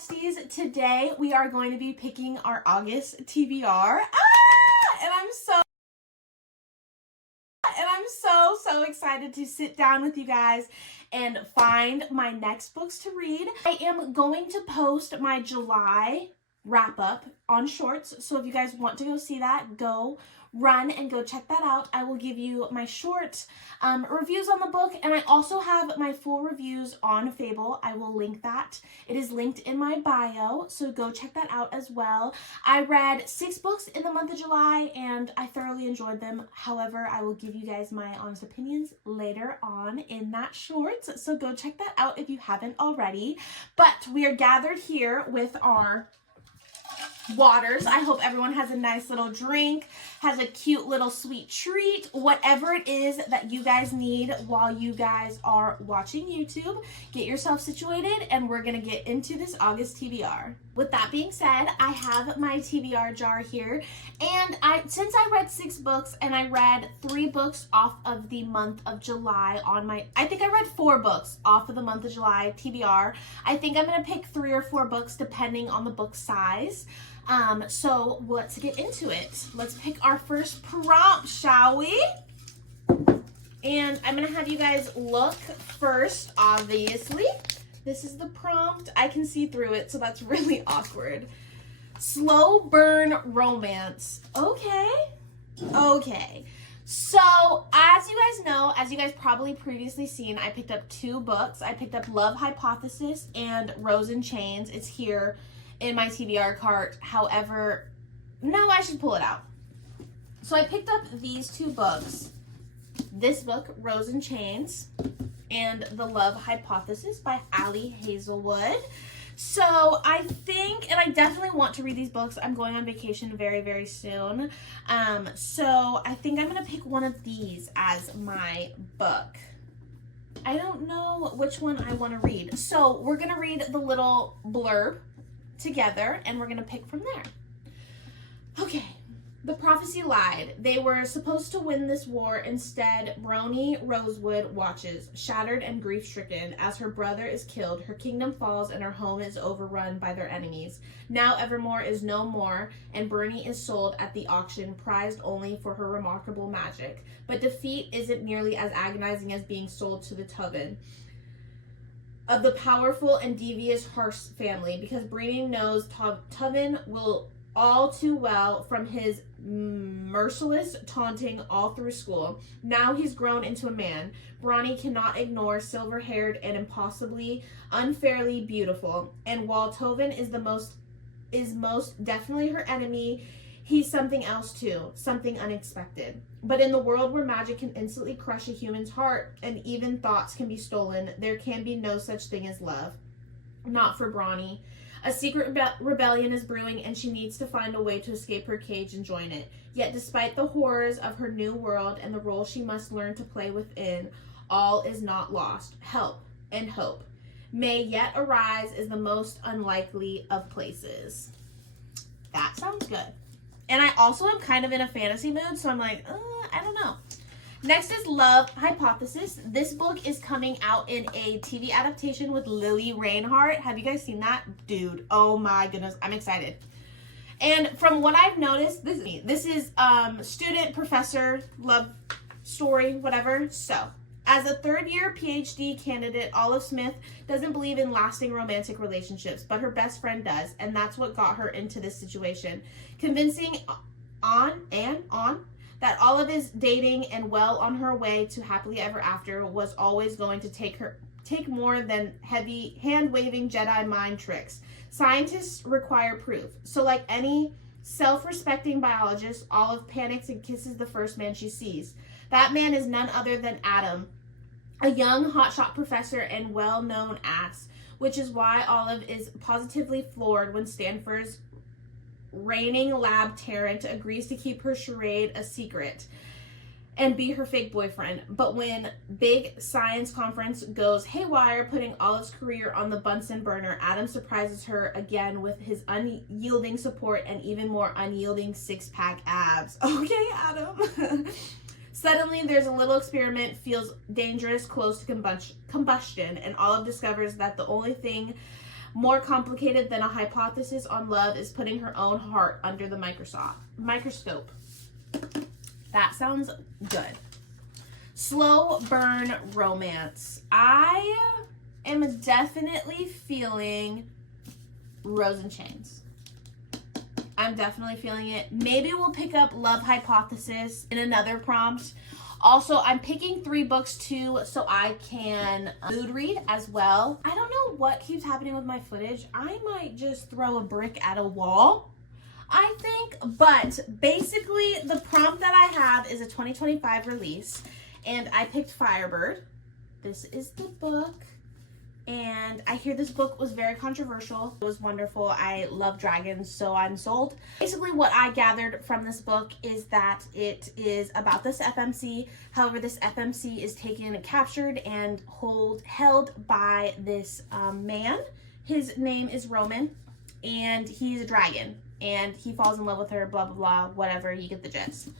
besties. Today we are going to be picking our August TBR. And I'm so excited to sit down with you guys and find my next books to read. I am going to post my July wrap up on Shorts, so if you guys want to go see that, go run and go check that out. I will give you my short reviews on the book, and I also have my full reviews on Fable. I will link that. It is linked in my bio, so go check that out as well. I read 6 books in the month of July, and I thoroughly enjoyed them. However, I will give you guys my honest opinions later on in that short, so go check that out if you haven't already. But we are gathered here with our waters. I hope everyone has a nice little drink, has a cute little sweet treat, whatever it is that you guys need while you guys are watching YouTube. Get yourself situated and we're gonna get into this August TBR. With that being said, I have my TBR jar here, and since I read 6 books and I read 3 books off of the month of July on my, I think I read 4 books off of the month of July TBR. I think I'm gonna pick 3 or 4 books depending on the book size. So let's get into it. Let's pick our first prompt, shall we? And I'm gonna have you guys look first, obviously. This is the prompt. I can see through it, so that's really awkward. Slow burn romance. Okay. So, as you guys know, as you guys probably previously seen, I picked up 2 books. I picked up Love Hypothesis and Rose in Chains. It's here in my TBR cart. However, no, I should pull it out. So I picked up these 2 books. This book, Rose in Chains, and The Love Hypothesis by Hazelwood. So I think, and I definitely want to read these books. I'm going on vacation very, very soon. So I think I'm going to pick one of these as my book. I don't know which one I want to read. So we're going to read the little blurb together, and we're gonna pick from there. Okay, the prophecy lied. They were supposed to win this war. Instead, Brony Rosewood watches, shattered and grief-stricken, as her brother is killed, her kingdom falls, and her home is overrun by their enemies. Now Evermore is no more, and Brony is sold at the auction, prized only for her remarkable magic. But defeat isn't nearly as agonizing as being sold to the Tuven of the powerful and devious Harsh family, because Brony knows Tuven will all too well from his merciless taunting all through school. Now he's grown into a man. Brony cannot ignore silver-haired and impossibly, unfairly beautiful. And while Tuven is most definitely her enemy, he's something else too, something unexpected. But in the world where magic can instantly crush a human's heart and even thoughts can be stolen, there can be no such thing as love. Not for Brony. A secret rebellion is brewing, and she needs to find a way to escape her cage and join it. Yet despite the horrors of her new world and the role she must learn to play within, all is not lost. Help and hope may yet arise is the most unlikely of places. That sounds good. And I also am kind of in a fantasy mood, so I'm like, I don't know. Next is Love Hypothesis. This book is coming out in a TV adaptation with Lily Reinhart. Have you guys seen that? Dude, oh my goodness, I'm excited. And from what I've noticed, this is student, professor, love story, whatever. So, as a third-year PhD candidate, Olive Smith doesn't believe in lasting romantic relationships, but her best friend does, and that's what got her into this situation. Convincing on that Olive is dating and well on her way to happily ever after was always going to take more than heavy hand-waving Jedi mind tricks. Scientists require proof. So like any self-respecting biologist, Olive panics and kisses the first man she sees. That man is none other than Adam, a young hotshot professor and well-known ass, which is why Olive is positively floored when Stanford's reigning lab tyrant agrees to keep her charade a secret and be her fake boyfriend. But when big science conference goes haywire, putting Olive's career on the Bunsen burner, Adam surprises her again with his unyielding support and even more unyielding 6-pack abs. Okay, Adam. Suddenly, there's a little experiment, feels dangerous, close to combustion, and Olive discovers that the only thing More complicated than a hypothesis on love is putting her own heart under the microscope. That sounds good. Slow burn romance. I am definitely feeling Rose and Chains. I'm definitely feeling it. Maybe we'll pick up Love Hypothesis in another prompt. Also, I'm picking 3 books too, so I can mood read as well. I don't know what keeps happening with my footage. I might just throw a brick at a wall, I think. But basically, the prompt that I have is a 2025 release, and I picked Firebird. This is the book. And I hear this book was very controversial. It was wonderful. I love dragons, so I'm sold. Basically, what I gathered from this book is that it is about this FMC. However, this FMC is taken captured and held by this man. His name is Roman, and he's a dragon. And he falls in love with her, blah, blah, blah, whatever. You get the gist.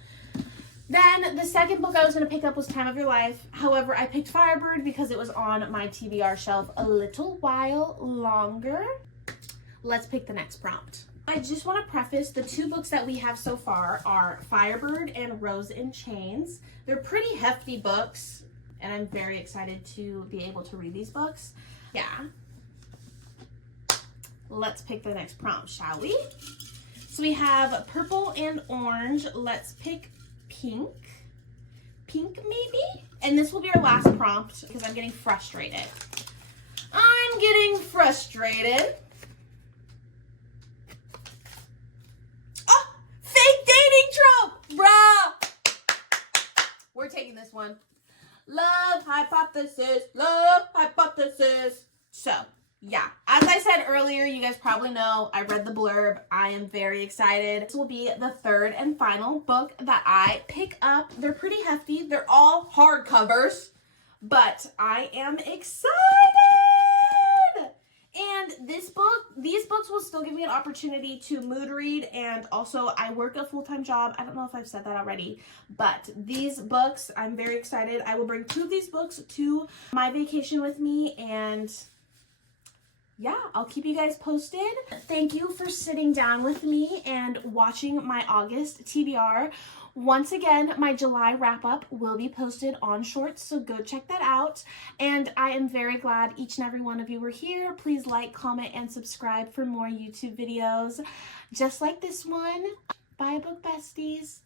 Then the second book I was going to pick up was Time of Your Life. However, I picked Firebird because it was on my TBR shelf a little while longer. Let's pick the next prompt. I just want to preface, the 2 books that we have so far are Firebird and Rose in Chains. They're pretty hefty books, and I'm very excited to be able to read these books. Yeah. Let's pick the next prompt, shall we? So we have purple and orange. Let's pick pink maybe, and this will be our last prompt because I'm getting frustrated. Oh, fake dating trope, bruh. We're taking this one. Love hypothesis. So yeah, as I said earlier, you guys probably know, I read the blurb. I am very excited. This will be the 3rd and final book that I pick up. They're pretty hefty. They're all hardcovers, but I am excited. And these books will still give me an opportunity to mood read, and also I work a full-time job. I don't know if I've said that already, but these books, I'm very excited. I will bring 2 of these books to my vacation with me, and yeah, I'll keep you guys posted. Thank you for sitting down with me and watching my August TBR. Once again, my July wrap-up will be posted on Shorts, so go check that out. And I am very glad each and every one of you were here. Please like, comment, and subscribe for more YouTube videos just like this one. Bye, book besties.